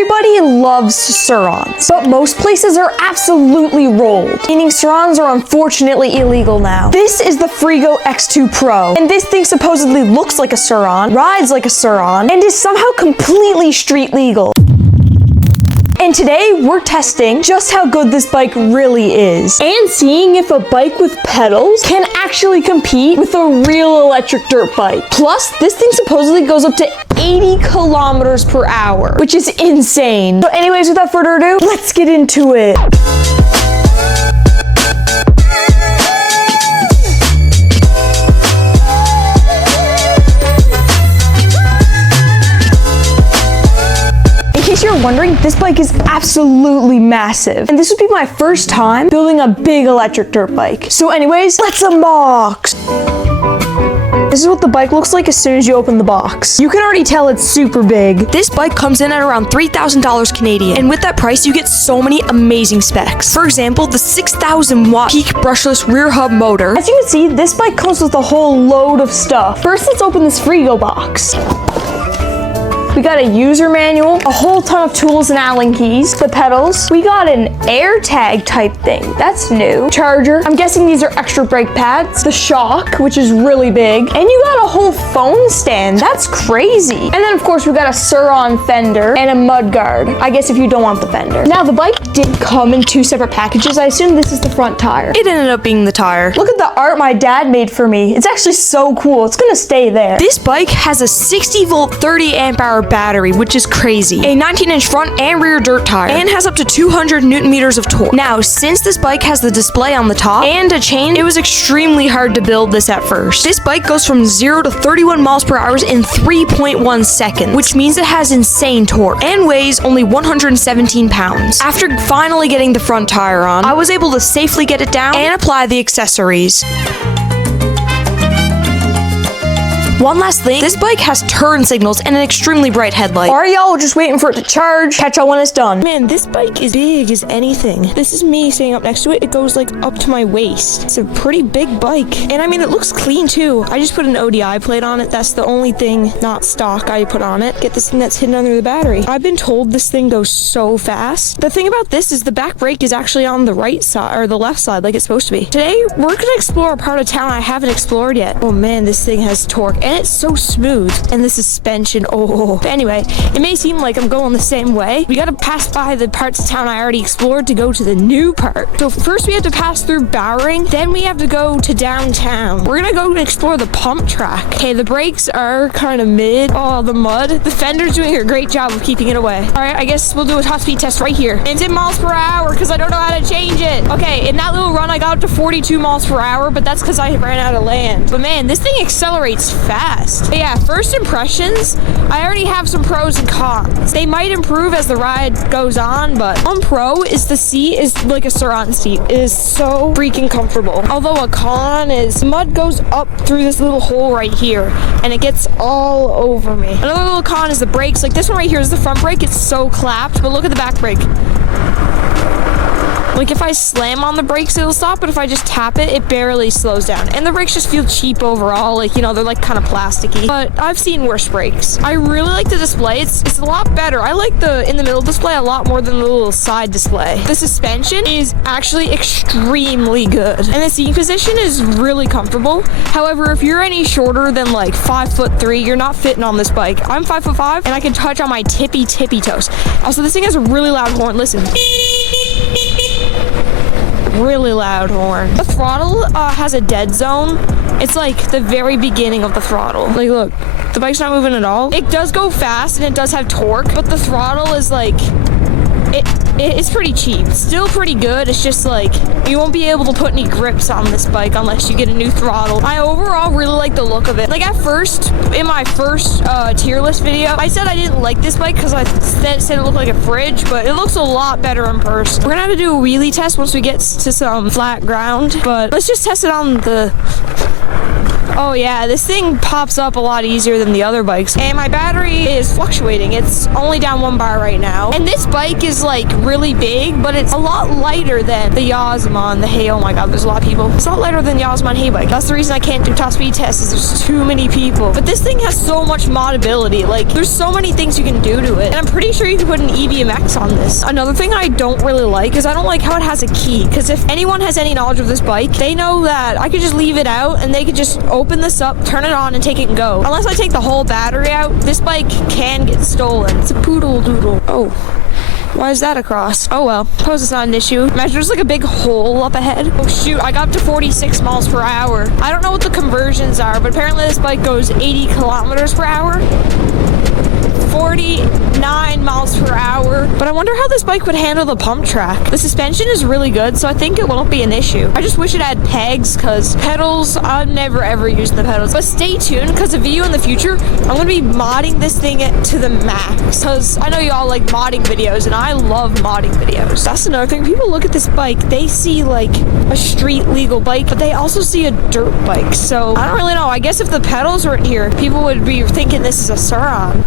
Everybody loves Surrons, but most places are absolutely rolled, meaning Surrons are unfortunately illegal now. This is the Freego X2 Pro, and this thing supposedly looks like a Surron, rides like a Surron, and is somehow completely street legal. And today, we're testing just how good this bike really is, and seeing if a bike with pedals can actually compete with a real electric dirt bike. Plus, this thing supposedly goes up to 80 kilometers per hour, which is insane. So anyways, without further ado, let's get into it. In case you're wondering, this bike is absolutely massive, and this would be my first time building a big electric dirt bike. So anyways, let's unbox. This is what the bike looks like as soon as you open the box. You can already tell it's super big. This bike comes in at around $3,000 Canadian, and with that price, you get so many amazing specs. For example, the 6,000 watt peak brushless rear hub motor. As you can see, this bike comes with a whole load of stuff. First, let's open this Freego box. We got a user manual, a whole ton of tools and Allen keys, the pedals. We got an air tag type thing. That's new. Charger. I'm guessing these are extra brake pads. The shock, which is really big. And you got a whole phone stand. That's crazy. And then of course we got a Surron fender and a mud guard. I guess if you don't want the fender. Now the bike did come in 2 separate packages. I assume this is the front tire. It ended up being the tire. Look at the art my dad made for me. It's actually so cool. It's gonna stay there. This bike has a 60 volt 30 amp hour battery, which is crazy, a 19-inch front and rear dirt tire, and has up to 200 newton meters of torque. Now, since this bike has the display on the top and a chain, it was extremely hard to build this at first. This bike goes from 0 to 31 miles per hour in 3.1 seconds, which means it has insane torque and weighs only 117 pounds. After finally getting the front tire on, I was able to safely get it down and apply the accessories. One last thing, this bike has turn signals and an extremely bright headlight. Alright y'all, we're just waiting for it to charge. Catch y'all when it's done. Man, this bike is big as anything. This is me standing up next to it. It goes like up to my waist. It's a pretty big bike. And I mean, it looks clean too. I just put an ODI plate on it. That's the only thing, not stock, I put on it. Get this thing that's hidden under the battery. I've been told this thing goes so fast. The thing about this is the back brake is actually on the right side, or the left side, like it's supposed to be. Today, we're gonna explore a part of town I haven't explored yet. Oh man, this thing has torque. And it's so smooth, and the suspension, oh. But anyway, it may seem like I'm going the same way. We gotta pass by the parts of town I already explored to go to the new part. So first we have to pass through Bowering, then we have to go to downtown. We're gonna go and explore the pump track. Okay, the brakes are kind of mid. Oh, the mud. The fender's doing a great job of keeping it away. All right, I guess we'll do a top speed test right here. And it's in miles per hour because I don't know how to change it. Okay, in that little run I got up to 42 miles per hour, but that's because I ran out of land. But man, this thing accelerates fast. But yeah, first impressions, I already have some pros and cons. They might improve as the ride goes on, but one pro is the seat is like a Surron seat. It is so freaking comfortable. Although a con is mud goes up through this little hole right here and it gets all over me. Another little con is the brakes. Like this one right here is the front brake. It's so clapped, but look at the back brake. Like if I slam on the brakes, it'll stop, but if I just tap it, it barely slows down. And the brakes just feel cheap overall. Like, you know, they're like kind of plasticky, but I've seen worse brakes. I really like the display. It's a lot better. I like the in the middle display a lot more than the little side display. The suspension is actually extremely good. And the seating position is really comfortable. However, if you're any shorter than like 5'3", you're not fitting on this bike. I'm 5'5", and I can touch on my tippy toes. Also, this thing has a really loud horn. Listen. Really loud horn. The throttle has a dead zone. It's like the very beginning of the throttle. Like look, the bike's not moving at all. It does go fast and it does have torque, but the throttle is like, it's pretty cheap. Still pretty good. It's just like, you won't be able to put any grips on this bike unless you get a new throttle. I overall really like the look of it. Like at first, in my first tier list video, I said I didn't like this bike because I said it looked like a fridge, but it looks a lot better in person. We're gonna have to do a wheelie test once we get to some flat ground, but let's just test it on the Oh yeah, this thing pops up a lot easier than the other bikes. And my battery is fluctuating. It's only down 1 bar right now. And this bike is like really big, but it's a lot lighter than the Yaseman, the Hey, oh my god, there's a lot of people. It's a lot lighter than the Yaseman Hey bike. That's the reason I can't do top speed tests, is there's too many people. But this thing has so much modability. Like, there's so many things you can do to it. And I'm pretty sure you can put an EBMX on this. Another thing I don't really like is I don't like how it has a key. Because if anyone has any knowledge of this bike, they know that I could just leave it out and they could just open this up, turn it on, and take it and go. Unless I take the whole battery out, this bike can get stolen. It's a poodle doodle. Oh. Why is that across? Oh well, suppose it's not an issue. Imagine there's like a big hole up ahead. Oh shoot, I got up to 46 miles per hour. I don't know what the conversions are, but apparently this bike goes 80 kilometers per hour. 49 miles per hour. But I wonder how this bike would handle the pump track. The suspension is really good, so I think it won't be an issue. I just wish it had pegs, because pedals, I'm never ever using the pedals. But stay tuned, because a video in the future, I'm going to be modding this thing to the max. Because I know y'all like modding videos, and I love modding videos. That's another thing. People look at this bike, they see like a street legal bike, but they also see a dirt bike. So I don't really know. I guess if the pedals weren't here, people would be thinking this is a Surron.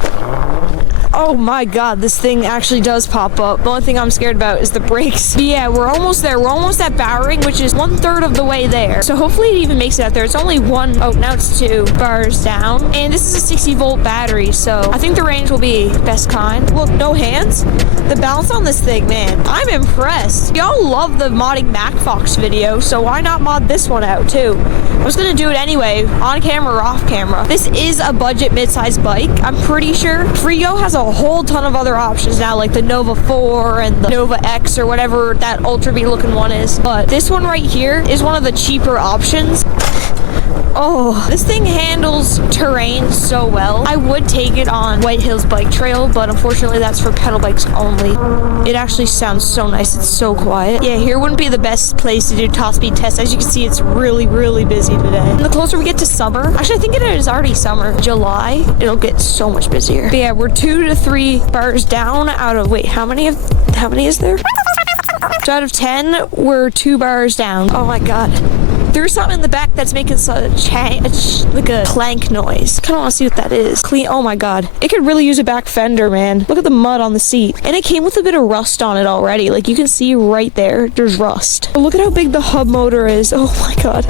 Oh my god, this thing actually does pop up. The only thing I'm scared about is the brakes. But yeah, we're almost there. We're almost at Bowering, which is 1/3 of the way there. So hopefully it even makes it out there. It's only oh, now it's 2 bars down. And this is a 60 volt battery, so I think the range will be best kind. Look, no hands. The balance on this thing, man, I'm impressed. Y'all love the modding MacFox video, so why not mod this one out too? I was gonna do it anyway, on camera or off camera. This is a budget mid-size bike, I'm pretty sure. Freego has a whole ton of other options now, like the Nova 4 and the Nova X or whatever that Ultra B looking one is. But this one right here is one of the cheaper options. Oh, this thing handles terrain so well. I would take it on White Hills Bike Trail, but unfortunately that's for pedal bikes only. It actually sounds so nice. It's so quiet. Yeah, here wouldn't be the best place to do top speed tests. As you can see, it's really, really busy today. And the closer we get to summer, actually I think it is already summer. July, it'll get so much busier. But yeah, we're 2 to 3 bars down out of, wait, how many is there? So out of 10, we're 2 bars down. Oh my god. There's something in the back that's making such like a clank noise. Kind of want to see what that is. Clean. Oh my god. It could really use a back fender, man. Look at the mud on the seat. And it came with a bit of rust on it already. Like you can see right there, there's rust. But look at how big the hub motor is. Oh my god.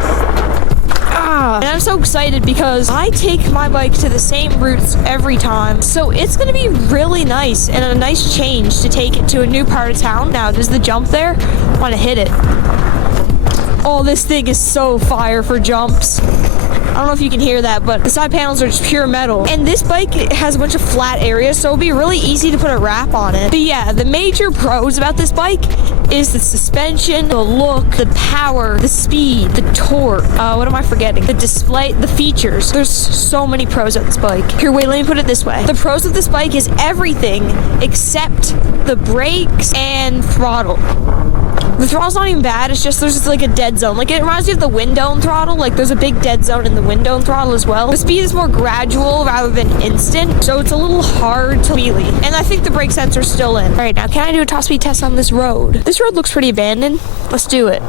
And I'm so excited because I take my bike to the same routes every time. So it's going to be really nice and a nice change to take it to a new part of town. Now, does the jump there? I want to hit it. Oh, this thing is so fire for jumps. I don't know if you can hear that, but the side panels are just pure metal. And this bike has a bunch of flat areas, so it'll be really easy to put a wrap on it. But yeah, the major pros about this bike is the suspension, the look, the power, the speed, the torque. What am I forgetting? The display, the features. There's so many pros of this bike. Here, wait, let me put it this way. The pros of this bike is everything except the brakes and throttle. The throttle's not even bad, it's just there's just like a dead zone. Like it reminds me of the wind dome throttle, like there's a big dead zone in the wind dome throttle as well. The speed is more gradual rather than instant, so it's a little hard to wheelie. And I think the brake sensor's still in. All right, now can I do a top speed test on this road? This road looks pretty abandoned. Let's do it.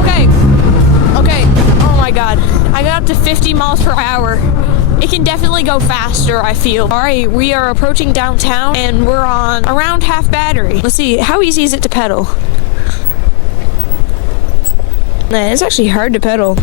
Okay, oh my god. I got up to 50 miles per hour. It can definitely go faster, I feel. All right, we are approaching downtown and we're on around half battery. Let's see, how easy is it to pedal? Man, it's actually hard to pedal.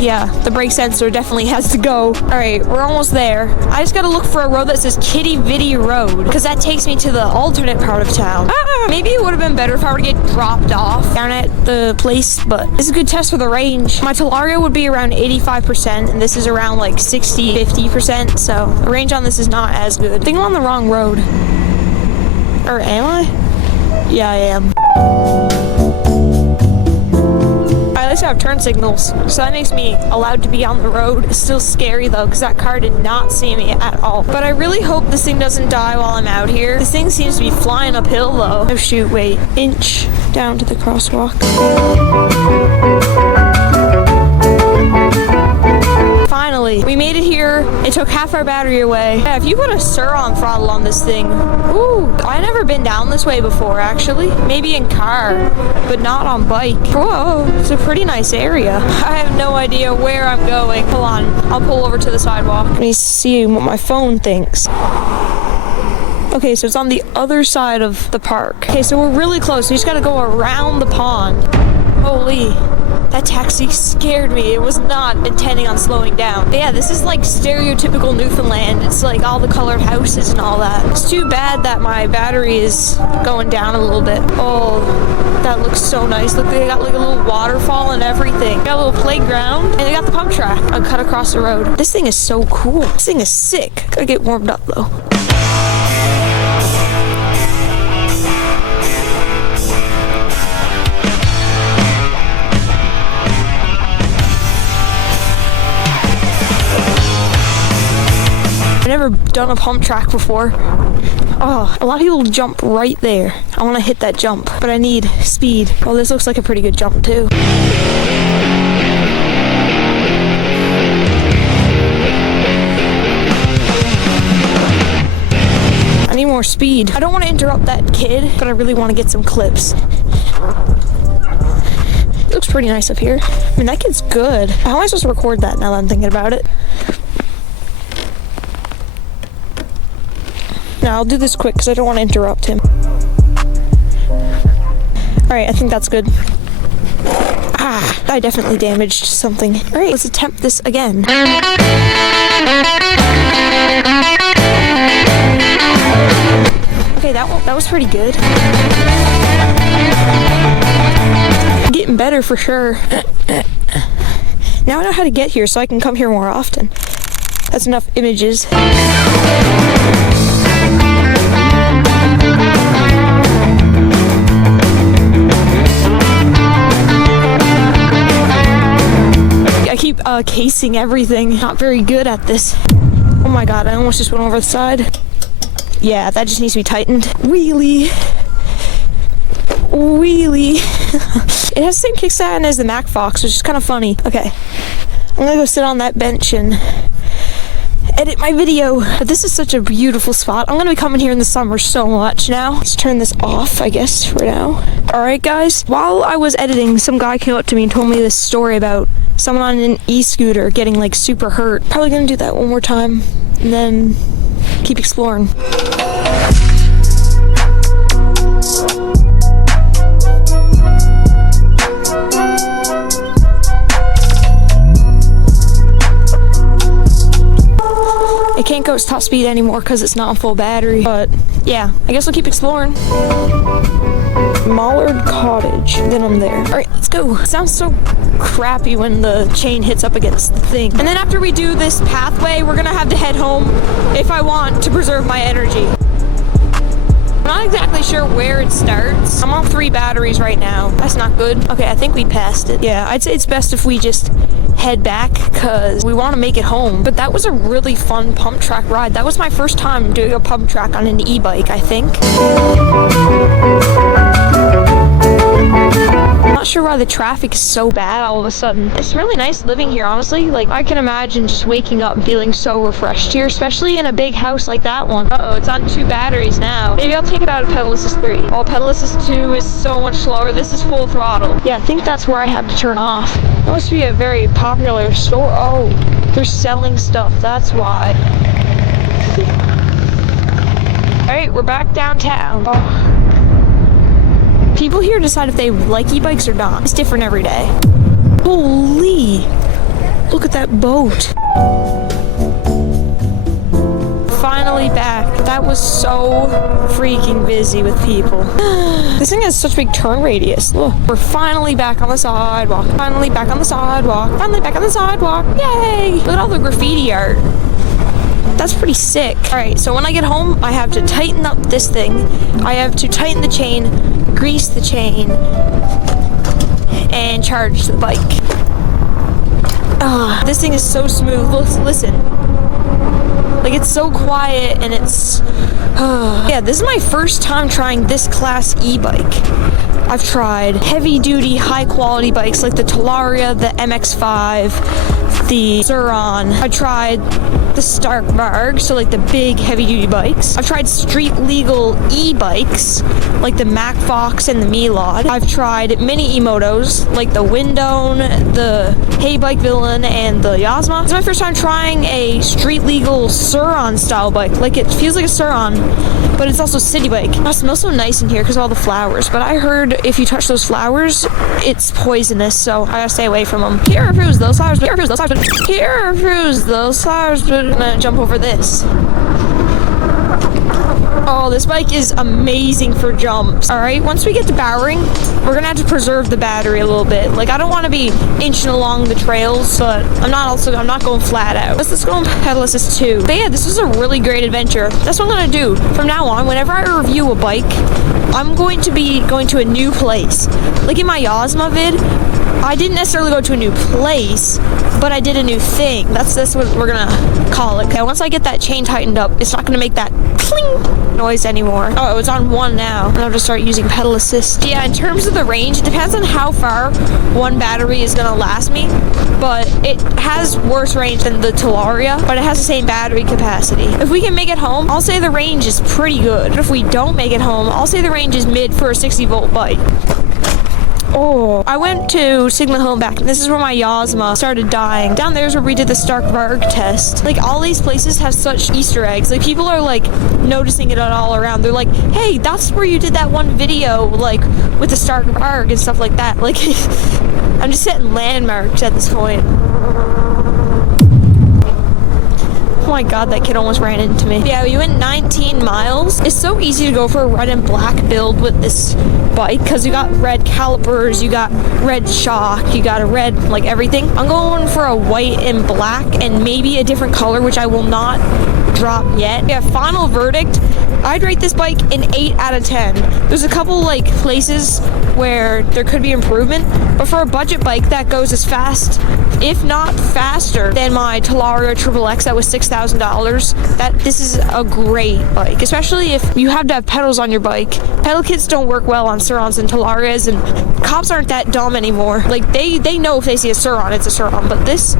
Yeah, the brake sensor definitely has to go. All right, we're almost there. I just gotta look for a road that says Kitty Vitty Road, because that takes me to the alternate part of town. Maybe it would have been better if I were to get dropped off down at the place, but this is a good test for the range. My Talario would be around 85%, and this is around like 60-50%, so the range on this is not as good. I think I'm on the wrong road. Or am I? Yeah, I am. At least I have turn signals, so that makes me allowed to be on the road. It's still scary though, because that car did not see me at all. But I really hope this thing doesn't die while I'm out here. This thing seems to be flying uphill though. Oh shoot, wait. Inch down to the crosswalk. Finally, we made it here. It took half our battery away. Yeah, if you put a Surron throttle on this thing, ooh, I've never been down this way before, actually. Maybe in car, but not on bike. Whoa, it's a pretty nice area. I have no idea where I'm going. Hold on, I'll pull over to the sidewalk. Let me see what my phone thinks. Okay, so it's on the other side of the park. Okay, so we're really close. We just gotta go around the pond. Holy, that taxi scared me. It was not intending on slowing down. But yeah, this is like stereotypical Newfoundland. It's like all the colored houses and all that. It's too bad that my battery is going down a little bit. Oh, that looks so nice. Look, they got like a little waterfall and everything. They got a little playground, and they got the pump track. I'll cut across the road. This thing is so cool. This thing is sick. Gotta get warmed up though. I've never done a pump track before. Oh, a lot of people jump right there. I want to hit that jump, but I need speed. Oh, this looks like a pretty good jump too. I need more speed. I don't want to interrupt that kid, but I really want to get some clips. It looks pretty nice up here. I mean, that kid's good. How am I supposed to record that now that I'm thinking about it? Now I'll do this quick because I don't want to interrupt him. Alright, I think that's good. Ah, I definitely damaged something. Alright, let's attempt this again. Okay, that was pretty good. Getting better for sure. Now I know how to get here so I can come here more often. That's enough images. I keep casing everything. Not very good at this. Oh my god, I almost just went over the side. Yeah, that just needs to be tightened. Wheelie. Wheelie. It has the same kickstand as the Mac Fox, which is kind of funny. Okay, I'm gonna go sit on that bench and edit my video. But this is such a beautiful spot. I'm gonna be coming here in the summer so much now. Let's turn this off, I guess, for now. Alright guys, while I was editing, some guy came up to me and told me this story about someone on an e-scooter getting like super hurt. Probably gonna do that one more time and then keep exploring. I can't go top speed anymore because it's not on full battery, but yeah, I guess we'll keep exploring. Mallard Cottage, then I'm there. All right, let's go. It sounds so crappy when the chain hits up against the thing. And then after we do this pathway, we're gonna have to head home if I want to preserve my energy. I'm not exactly sure where it starts. I'm on 3 batteries right now. That's not good. Okay, I think we passed it. Yeah, I'd say it's best if we just head back because we want to make it home. But that was a really fun pump track ride. That was my first time doing a pump track on an e-bike, I think. I'm not sure why the traffic is so bad all of a sudden. It's really nice living here, honestly. Like, I can imagine just waking up and feeling so refreshed here, especially in a big house like that one. Uh-oh, it's on 2 batteries now. Maybe I'll take it out of Pedal Assist 3. Oh, Pedal Assist 2 is so much slower. This is full throttle. Yeah, I think that's where I have to turn off. That must be a very popular store. Oh, they're selling stuff. That's why. Alright, we're back downtown. Oh. People here decide if they like e-bikes or not. It's different every day. Holy! Look at that boat. Finally back. That was so freaking busy with people. This thing has such big turn radius. Look, we're finally back on the sidewalk. Finally back on the sidewalk. Finally back on the sidewalk. Yay! Look at all the graffiti art. That's pretty sick. Alright, so when I get home, I have to tighten up this thing. I have to tighten the chain, grease the chain, and charge the bike. This thing is so smooth. Listen. Like, it's so quiet and it's... Yeah, this is my first time trying this class e-bike. I've tried heavy-duty, high-quality bikes like the Talaria, the MX-5, the Surron. I tried the Stark Varg, so like the big heavy duty bikes. I've tried street legal e-bikes, like the Mac Fox and the Milod. I've tried mini emotos, like the Windone, the Hey Bike Villain, and the Yasma. It's my first time trying a street legal Surron style bike. Like, it feels like a Surron, but it's also a city bike. It smells so nice in here because of all the flowers, but I heard if you touch those flowers, it's poisonous, so I gotta stay away from them. Here are those flowers, but here are those flowers, but here are those flowers, but I'm gonna jump over this. Oh, this bike is amazing for jumps. All right, once we get to Bowering, we're gonna have to preserve the battery a little bit. Like, I don't want to be inching along the trails, but I'm not going flat out. Let's go on pedal assist 2. But yeah, this was a really great adventure. That's what I'm gonna do from now on. Whenever I review a bike, I'm going to be going to a new place. Like in my Yasma vid, I didn't necessarily go to a new place, but I did a new thing. That's what we're gonna call it. Okay, once I get that chain tightened up, it's not gonna make that cling noise anymore. Oh, it's on 1 now. And I'll just start using pedal assist. Yeah, in terms of the range, it depends on how far one battery is gonna last me, but it has worse range than the Talaria, but it has the same battery capacity. If we can make it home, I'll say the range is pretty good. But if we don't make it home, I'll say the range is mid for a 60-volt bike. Oh, I went to Signal Hill and back. This is where my Yasma started dying. Down there's where we did the Stark Varg test. Like, all these places have such Easter eggs. Like, people are like noticing it all around. They're like, hey, that's where you did that one video, like with the Stark Varg and stuff like that. Like, I'm just setting landmarks at this point. Oh my god, that kid almost ran into me. Yeah, we went 19 miles. It's so easy to go for a red and black build with this bike because you got red calipers, you got red shock, you got a red, like, everything. I'm going for a white and black and maybe a different color, which I will not drop yet. Yeah, final verdict, I'd rate this bike an 8 out of 10. There's a couple like places where there could be improvement, but for a budget bike that goes as fast, if not faster, than my Talaria Triple X that was $6,000, this is a great bike, especially if you have to have pedals on your bike. Pedal kits don't work well on Surrons and Talarias, and cops aren't that dumb anymore. Like, they know if they see a Surron, it's a Surron, but this,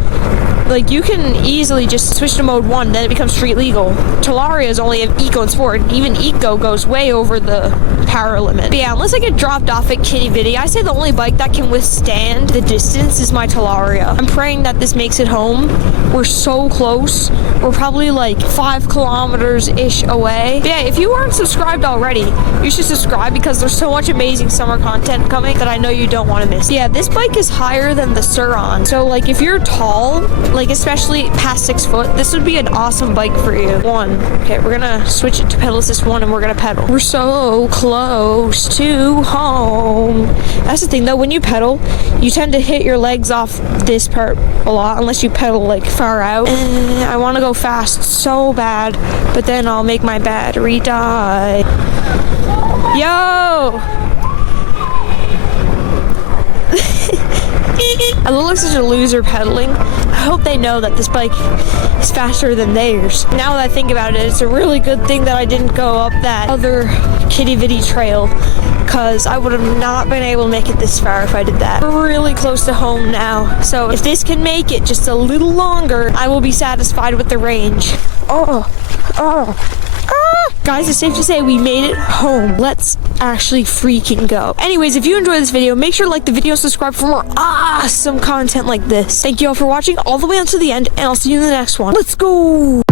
like, you can easily just switch to mode 1, then it becomes street legal. Talarias only have Eco and Sport, and even Eco goes way over the power limit. But yeah, unless I get dropped off at Kitty Vitty, I say the only bike that can withstand the distance is my Talaria. I'm praying that this makes it home. We're so close. We're probably like 5 kilometers-ish away. But yeah, if you aren't subscribed already, you should subscribe because there's so much amazing summer content coming that I know you don't want to miss. Yeah, this bike is higher than the Surron. So like, if you're tall, like especially past 6 foot, this would be an awesome bike for you. 1. Okay, we're gonna switch it to pedal assist 1 and we're gonna pedal. We're so close to home. That's the thing though, when you pedal, you tend to hit your legs off this part a lot unless you pedal like far out. I want to go fast so bad, but then I'll make my battery die. Yo! I look like such a loser pedaling. I hope they know that this bike is faster than theirs. Now that I think about it, it's a really good thing that I didn't go up that other Kitty Vitty trail, because I would have not been able to make it this far if I did that. We're really close to home now, so if this can make it just a little longer, I will be satisfied with the range. Guys, it's safe to say we made it home. Let's actually freaking go. Anyways, if you enjoyed this video, make sure to like the video and subscribe for more awesome content like this. Thank you all for watching all the way until the end, and I'll see you in the next one. Let's go!